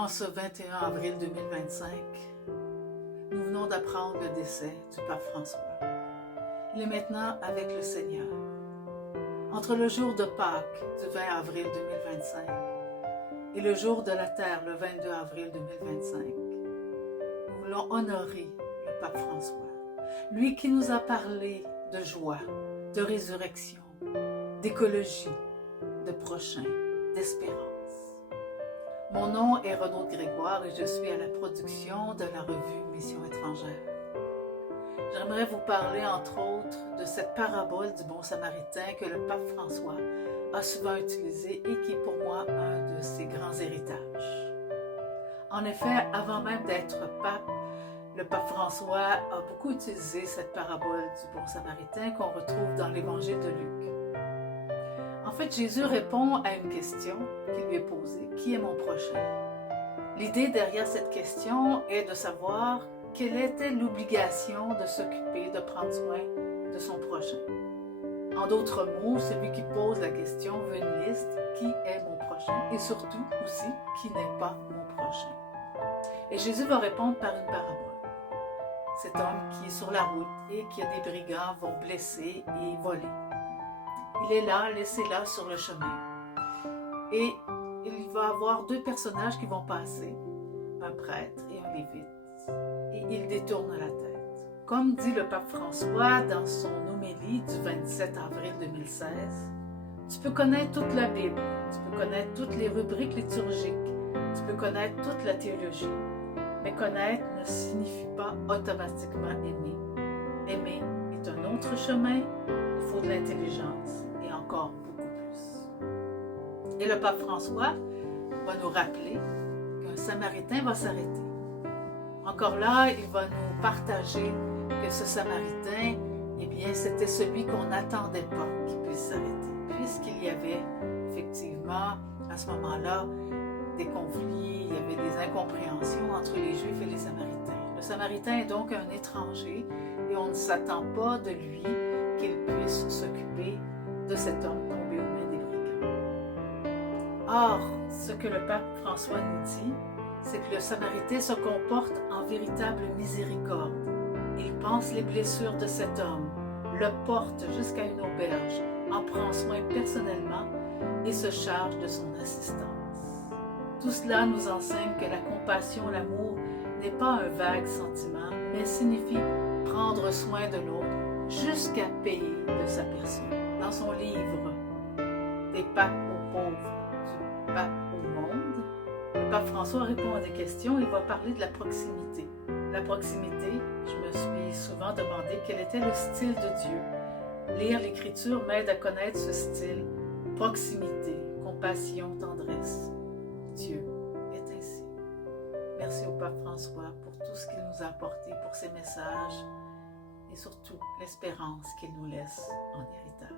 En ce 21 avril 2025, nous venons d'apprendre le décès du pape François. Il est maintenant avec le Seigneur. Entre le jour de Pâques du 20 avril 2025 et le jour de la Terre le 22 avril 2025, nous voulons honorer le pape François, lui qui nous a parlé de joie, de résurrection, d'écologie, de prochain, d'espérance. Mon nom est Renaud Grégoire et je suis à la production de la revue Mission étrangère. J'aimerais vous parler entre autres de cette parabole du bon samaritain que le pape François a souvent utilisée et qui est pour moi un de ses grands héritages. En effet, avant même d'être pape, le pape François a beaucoup utilisé cette parabole du bon samaritain qu'on retrouve dans l'évangile de Luc. En fait, Jésus répond à une question qui lui est posée: qui est mon prochain? L'idée derrière cette question est de savoir quelle était l'obligation de s'occuper, de prendre soin de son prochain. En d'autres mots, celui qui pose la question veut une liste: qui est mon prochain? Et surtout aussi, qui n'est pas mon prochain? Et Jésus va répondre par une parabole. Cet homme qui est sur la route et qui a des brigands vont blesser et voler. Il est là, laissé là sur le chemin. Et il va avoir deux personnages qui vont passer, un prêtre et un lévite. Et il détourne la tête. Comme dit le pape François dans son homélie du 27 avril 2016, tu peux connaître toute la Bible, tu peux connaître toutes les rubriques liturgiques, tu peux connaître toute la théologie, mais connaître ne signifie pas automatiquement aimer. Aimer est un autre chemin, il faut de l'intelligence et encore beaucoup plus. Et le pape François va nous rappeler qu'un Samaritain va s'arrêter. Encore là, il va nous partager que ce Samaritain, eh bien, c'était celui qu'on n'attendait pas qu'il puisse s'arrêter, puisqu'il y avait effectivement, à ce moment-là, des conflits, il y avait des incompréhensions entre les Juifs et les Samaritains. Le Samaritain est donc un étranger et on ne s'attend pas de lui qu'il puisse s'occuper de cet homme tombé aux mains des brigands. Or, ce que le pape François nous dit, c'est que le Samaritain se comporte en véritable miséricorde. Il pense les blessures de cet homme, le porte jusqu'à une auberge, en prend soin personnellement et se charge de son assistance. Tout cela nous enseigne que la compassion, l'amour n'est pas un vague sentiment, mais signifie prendre soin de l'autre jusqu'à payer de sa personne. Dans son livre « Des papes aux pauvres, du pape au monde », le pape François répond à des questions et va parler de la proximité. La proximité, je me suis souvent demandé quel était le style de Dieu. Lire l'Écriture m'aide à connaître ce style: proximité, compassion, tendresse. Dieu est ainsi. Merci au pape François pour tout ce qu'il nous a apporté, pour ses messages et surtout l'espérance qu'il nous laisse en héritage.